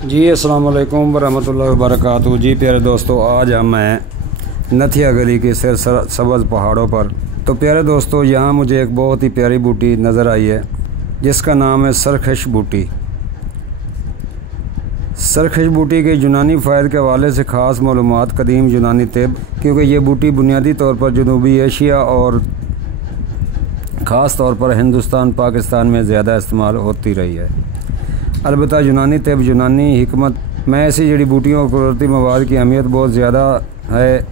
जी अस्सलाम वालेकुम वरहमतुल्लाहि वबरकातुहू। जी प्यारे दोस्तों, आज हम हैं नथिया गली के सिर सब्ज़ पहाड़ों पर। तो प्यारे दोस्तों, यहाँ मुझे एक बहुत ही प्यारी बूटी नज़र आई है जिसका नाम है सरखश बूटी। सरखश बूटी के यूनानी फ़ायदे के हवाले से ख़ास मालूमात कदीम यूनानी तिब, क्योंकि ये बूटी बुनियादी तौर पर जनूबी एशिया और ख़ास तौर पर हिंदुस्तान पाकिस्तान में ज़्यादा इस्तेमाल होती रही है। अलबत्ता यूनानी तिब यूनानी हिकमत में ऐसी जड़ी बूटियों और कुदरती मवाद की अहमियत बहुत ज़्यादा है।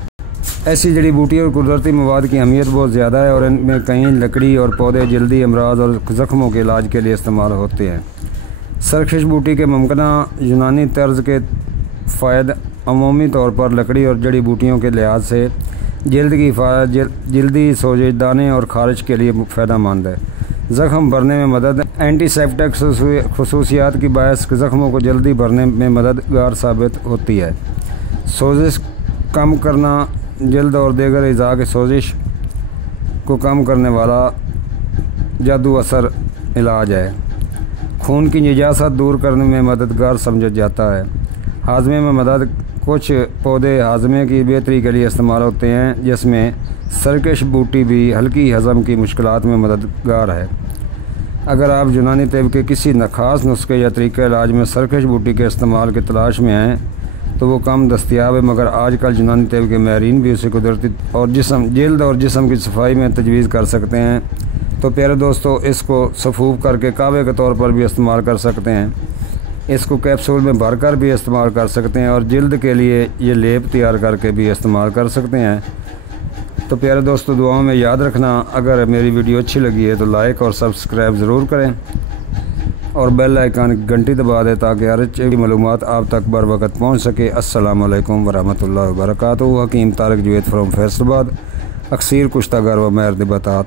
ऐसी जड़ी बूटियों और कुदरती मवाद की अहमियत बहुत ज़्यादा है और इनमें कई लकड़ी और पौधे जल्दी अमराज और ज़ख्मों के इलाज के लिए इस्तेमाल होते हैं। सरखश बूटी के मुमकिना यूनानी तर्ज के फ़ायदे अमूमी तौर पर लकड़ी और जड़ी बूटियों के लिहाज से जल्दी सोजिश, दाने और खारिज के लिए फ़ायदेमंद है। ज़ख़म भरने में मदद, एंटीसेप्टिक खसूसियात की बायस ज़ख़मों को जल्दी भरने में मददगार साबित होती है। सोजिश कम करना, जल्द और दीगर अज़ा के सोजिश को कम करने वाला जादू असर इलाज है। खून की निजात दूर करने में मददगार समझा जाता है। हाजमे में मदद, कुछ पौधे हाजमे की बेहतरी के लिए इस्तेमाल होते हैं, जिसमें सरकश बूटी भी हल्की हज़म की मुश्किलात में मददगार है। अगर आप यूनानी तिब के किसी ख़ास नुस्खे या तरीक़े इलाज में सरकश बूटी के इस्तेमाल की तलाश में हैं तो वो कम दस्तियाब है, मगर आजकल यूनानी तिब के माहिरीन भी उसे कुदरती और जल्द और जिस्म की सफाई में तजवीज़ कर सकते हैं। तो प्यारे दोस्तों, इसको सफूफ करके कावे के तौर पर भी इस्तेमाल कर सकते हैं। इसको कैप्सूल में भर कर भी इस्तेमाल कर सकते हैं और जल्द के लिए ये लेप तैयार करके भी इस्तेमाल कर सकते हैं। तो प्यारे दोस्तों, दुआओं में याद रखना। अगर मेरी वीडियो अच्छी लगी है तो लाइक और सब्सक्राइब ज़रूर करें और बेल आइकन घंटी दबा दें ताकि हर अच्छी मालूमात आप तक बर वक्त पहुँच सके। अस्सलाम वालेकुम वरहमतुल्लाहि वबरकातुहू। हकीम तारिक जवेद फ्रॉम फैसलाबाद, अक्सीर कुश्तागर व महर दिबतात।